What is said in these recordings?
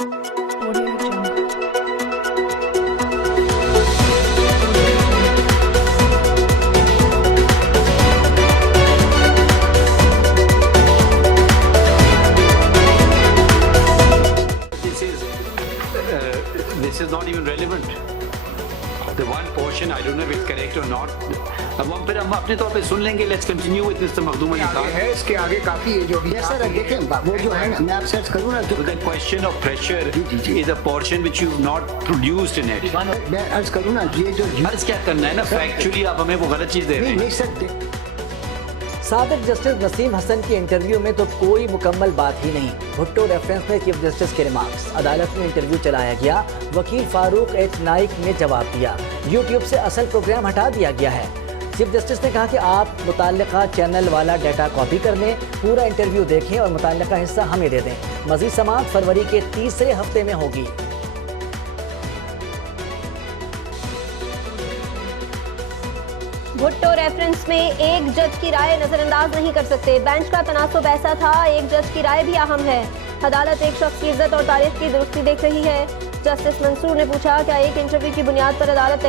Audio Jungle. This is not even relevant. The one portion, I don't know if it's correct or not. अब हम फिर हम अपने तौर पे सुन लेंगे. Let's continue with Mr. Makhdoom Ali Khan. है इसके आगे काफी है जो भी यस सर देखें वो जो है मैं आप सर्च करूँ ना So the question of pressure ji. is a portion which you've not produced in it. मैं अर्ज करूँ ना ये जो अर्ज क्या करना है ना? Factually आप हमें वो गलत चीज दे रहे नहीं हैं. नहीं सर साबिक जस्टिस नसीम हसन की इंटरव्यू में तो कोई मुकम्मल बात ही नहीं। भुट्टो रेफरेंस में चीफ जस्टिस के रिमार्क्स, अदालत में इंटरव्यू चलाया गया, वकील फारूक एच नाइक ने जवाब दिया, यूट्यूब से असल प्रोग्राम हटा दिया गया है। चीफ जस्टिस ने कहा कि आप मुताल्लिका चैनल वाला डाटा कॉपी कर लें, पूरा इंटरव्यू देखें और मुताल्लिका हिस्सा हमें दे दें। मजीद समाअत फरवरी के तीसरे हफ्ते में होगी। भुट्टो रेफरेंस में एक जज की राय नजरअंदाज नहीं कर सकते। बेंच का तनासुब ऐसा था, एक जज की राय भी अहम है। अदालत एक शख्स की इज्जत और तारीफ की दुरुस्ती देख रही है। जस्टिस मंसूर ने पूछा, क्या एक इंटरव्यू की बुनियाद पर अदालत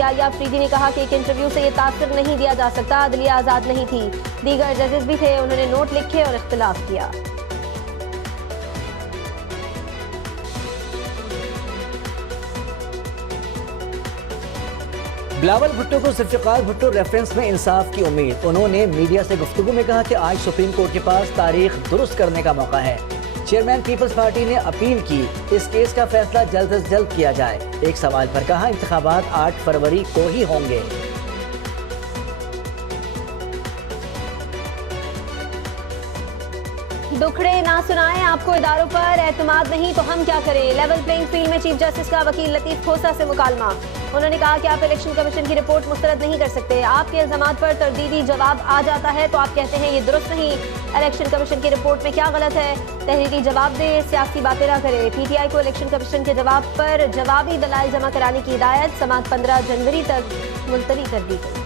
अफरीदी ने कहा कि एक इंटरव्यू से ये तासर नहीं दिया जा सकता, अदलिया आजाद नहीं थी। दीगर जजेस भी थे, उन्होंने नोट लिखे और इख्तिलाफ किया। बिलावल भुट्टो को जुल्फ़िकार भुट्टो रेफरेंस में इंसाफ की उम्मीद। उन्होंने मीडिया से गुफ्तगू में कहा कि आज सुप्रीम कोर्ट के पास तारीख दुरुस्त करने का मौका है। चेयरमैन पीपल्स पार्टी ने अपील की इस केस का फैसला जल्द से जल्द किया जाए। एक सवाल पर कहा इंतखाबात 8 फरवरी को ही होंगे। दुखड़े ना सुनाएं, आपको इदारों पर एतमाद नहीं तो हम क्या करें। लेवल प्लेइंग फील्ड में चीफ जस्टिस का वकील लतीफ खोसा से मुकालमा। उन्होंने कहा कि आप इलेक्शन कमीशन की रिपोर्ट मुस्तरद नहीं कर सकते। आपके इल्जामात पर तरदीदी जवाब आ जाता है तो आप कहते हैं ये दुरुस्त नहीं। इलेक्शन कमीशन की रिपोर्ट में क्या गलत है? तहरीरी जवाब दे, सियासी बातें ना करे। पीटीआई को इलेक्शन कमीशन के जवाब पर जवाबी दलाइल जमा कराने की हिदायत समाअत 15 जनवरी तक मुलतवी कर दी गई।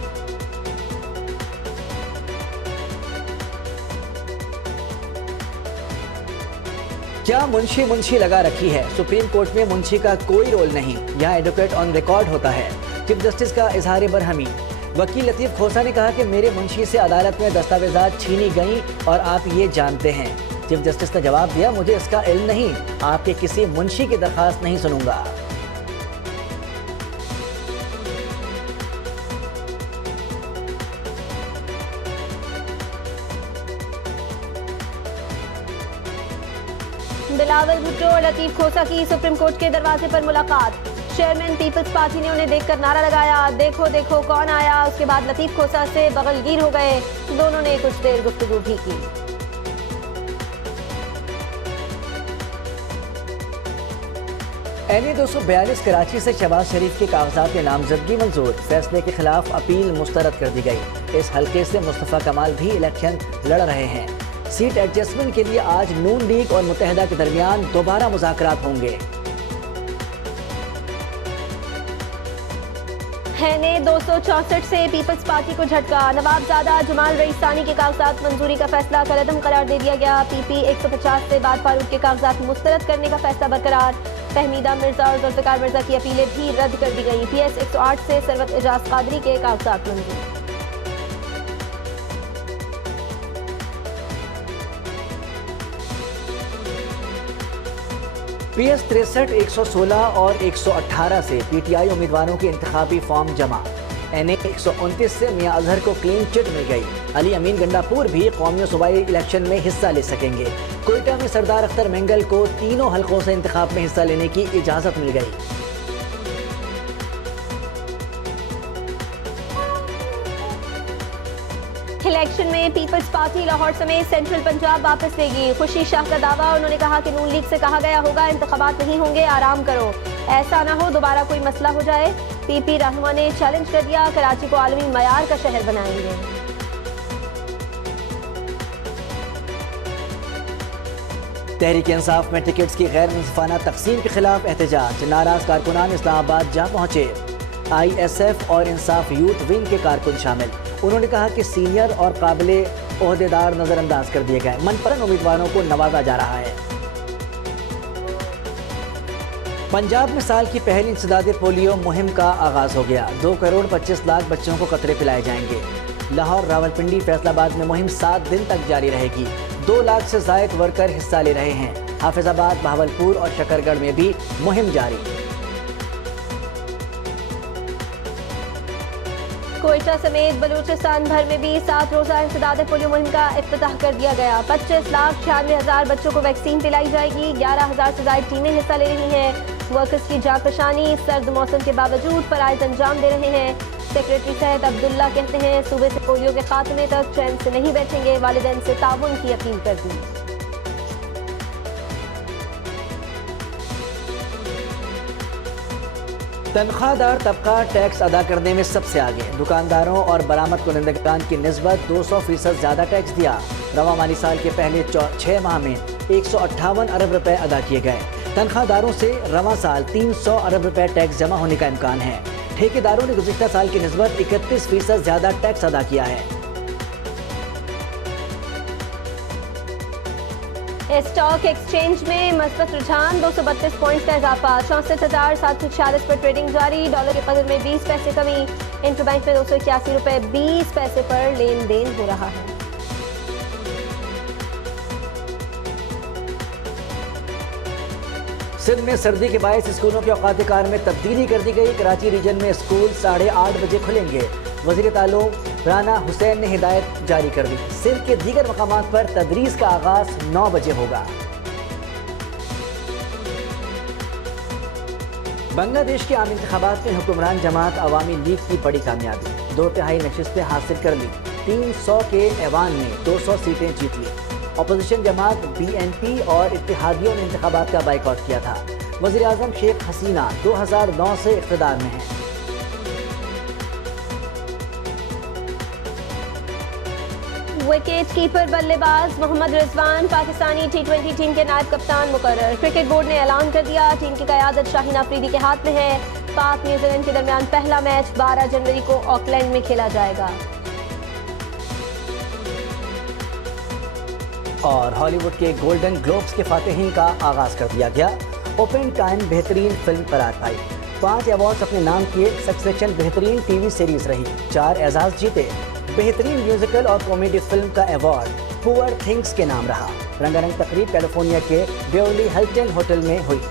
क्या मुंशी लगा रखी है? सुप्रीम कोर्ट में मुंशी का कोई रोल नहीं, यहाँ एडवोकेट ऑन रिकॉर्ड होता है। चीफ जस्टिस का इजहार बरहमी। वकील लतीफ खोसा ने कहा कि मेरे मुंशी से अदालत में दस्तावेजात छीनी गई और आप ये जानते हैं। चीफ जस्टिस ने जवाब दिया, मुझे इसका इल्म नहीं, आपके किसी मुंशी की दरखास्त नहीं सुनूंगा। बिलावल भुट्टो और लतीफ खोसा की सुप्रीम कोर्ट के दरवाजे पर मुलाकात। चेयरमैन पीपल्स पार्टी ने उन्हें देखकर नारा लगाया, देखो देखो कौन आया। उसके बाद लतीफ खोसा से बगलगीर हो गए। दोनों ने कुछ देर गुफ्तगू भी की। NA 242 कराची से शहबाज शरीफ के कागजात नामजदगी मंजूर। फैसले के खिलाफ अपील मुस्तरद कर दी गई। इस हल्के से मुस्तफ़ा कमाल भी इलेक्शन लड़ रहे हैं। सीट एडजस्टमेंट के लिए आज नून लीग और मुत्तहिदा के दरमियान दोबारा मुज़ाकरात होंगे। NA 264 से पीपल्स पार्टी को झटका। नवाबजादा जमाल रईसानी के कागजात मंजूरी का फैसला कलअदम करार दे दिया गया। PP 150 से बाद फारूक के कागजात मुस्तरद करने का फैसला बरकरार। फहमीदा मिर्जा और जुल्फ़िकार मिर्जा की अपीलें भी रद्द कर दी गई। PS 108 से सरवत एजाज कादरी के कागजात मंजूर। PS 63, 116 और 118 से PTI उम्मीदवारों के इंतखाबी फॉर्म जमा। NA 129 से मियां अजहर को क्लीन चिट मिल गई। अली अमीन गंडापुर भी कौमी और सूबाई इलेक्शन में हिस्सा ले सकेंगे। कोयटा में सरदार अख्तर मेंगल को तीनों हलकों से इंतखाब में हिस्सा लेने की इजाजत मिल गई। इलेक्शन में पीपल्स पार्टी लाहौर समेत सेंट्रल पंजाब वापस लेगी। खुशी शाह का दावा। उन्होंने कहा कि नून लीग से कहा गया होगा इंतखाबात नहीं होंगे, आराम करो, ऐसा ना हो दोबारा कोई मसला हो जाए। PP रहनुमा ने चैलेंज कर दिया, कराची को आलमी मयार का शहर बनाएंगे। तहरीक इंसाफ में टिकट्स की गैर मुंसिफाना तकसीम के खिलाफ एहतजाज। नाराज कारकुनान इस्लामाबाद जा पहुंचे। ISF और इंसाफ यूथ विंग के कारकुन शामिल। उन्होंने कहा कि सीनियर और काबिले ओहदेदार नजरअंदाज कर दिए गए। मनपसंद उम्मीदवारों को नवाजा जा रहा है। पंजाब में साल की पहली इंसदादे पोलियो मुहिम का आगाज हो गया। 2 करोड़ 25 लाख बच्चों को कतरे पिलाए जाएंगे। लाहौर, रावलपिंडी, फैसलाबाद में मुहिम 7 दिन तक जारी रहेगी। 2 लाख से ज़ायद वर्कर हिस्सा ले रहे हैं। हाफिजाबाद, बहावलपुर और शकरगढ़ में भी मुहिम जारी। कोयटा समेत बलूचिस्तान भर में भी 7 रोजा इंसदादे पोलियो मुहिम का इफ्तिताह कर दिया गया। 25,96,000 बच्चों को वैक्सीन पिलाई जाएगी। 11,000 से ज़ायद टीमें हिस्सा ले रही हैं। वर्कर्स की जाकशानी सर्द मौसम के बावजूद फराइज अंजाम दे रहे हैं। सेक्रेटरी सैयद अब्दुल्ला कहते हैं सूबे से पोलियो के खात्मे तक चैन से नहीं बैठेंगे। वालिदैन से ताउन की अपील कर दी। तनख्वाहदार तबका टैक्स अदा करने में सबसे आगे। दुकानदारों और बरामद कुनंदगान की निस्बत 200% ज़्यादा टैक्स दिया। रवा माली साल के पहले 6 माह में 158 अरब रुपए अदा किए गए। तनख्वाहदारों से रवा साल 300 अरब रुपए टैक्स जमा होने का इम्कान है। ठेकेदारों ने गुज़िश्ता साल की निस्बत 31% ज़्यादा टैक्स अदा किया है। स्टॉक एक्सचेंज में मस्बत रुझान 232 पॉइंट का इजाफा। 64,746 पर ट्रेडिंग जारी। डॉलर के कदर में 20 पैसे कमी। इंटरबैंक में 281 रुपए 20 पैसे पर लेन देन हो रहा है। सिंध में सर्दी के बायस स्कूलों के औकात कार में तब्दीली कर दी गई। कराची रीजन में स्कूल 8:30 बजे खुलेंगे। वज़ीर तालीम राना हुसैन ने हिदायत जारी कर दी। सिंध के दीगर मकामात पर तदरीस का आगाज 9 बजे होगा। बांग्लादेश के आम इंतखाबात में हुक्मरान जमात अवामी लीग की बड़ी कामयाबी। 2 तिहाई नशिस्तें हासिल कर ली। 300 के ऐवान में 200 सीटें जीत ली। अपोजिशन जमात BNP और इत्तेहादियों ने इंतखाबात का बाइकआउट किया था। वज़ीर आज़म शेख हसीना 2009 से इक़्तिदार में हैं। विकेट कीपर बल्लेबाज मोहम्मद रिजवान पाकिस्तानी T20 टीम के नायब कप्तान मुकर्रर। क्रिकेट बोर्ड ने ऐलान कर दिया टीम की क़यादत शाहीन अफरीदी के हाथ में है। पाक न्यूजीलैंड के दरमियान पहला मैच 12 जनवरी को ऑकलैंड में खेला जाएगा। और हॉलीवुड के गोल्डन ग्लोब्स के फातिहीन का आगाज कर दिया गया। ओपन टाइम बेहतरीन फिल्म करार पाई। 5 अवार्ड्स अपने नाम किए। सक्सेशन बेहतरीन टीवी सीरीज रही। 4 एजाज जीते। बेहतरीन म्यूजिकल और कॉमेडी फिल्म का अवार्ड पुअर थिंग्स के नाम रहा। रंगारंग तकरीब कैलिफोर्निया के बेवर्ली हिल्टन होटल में हुई।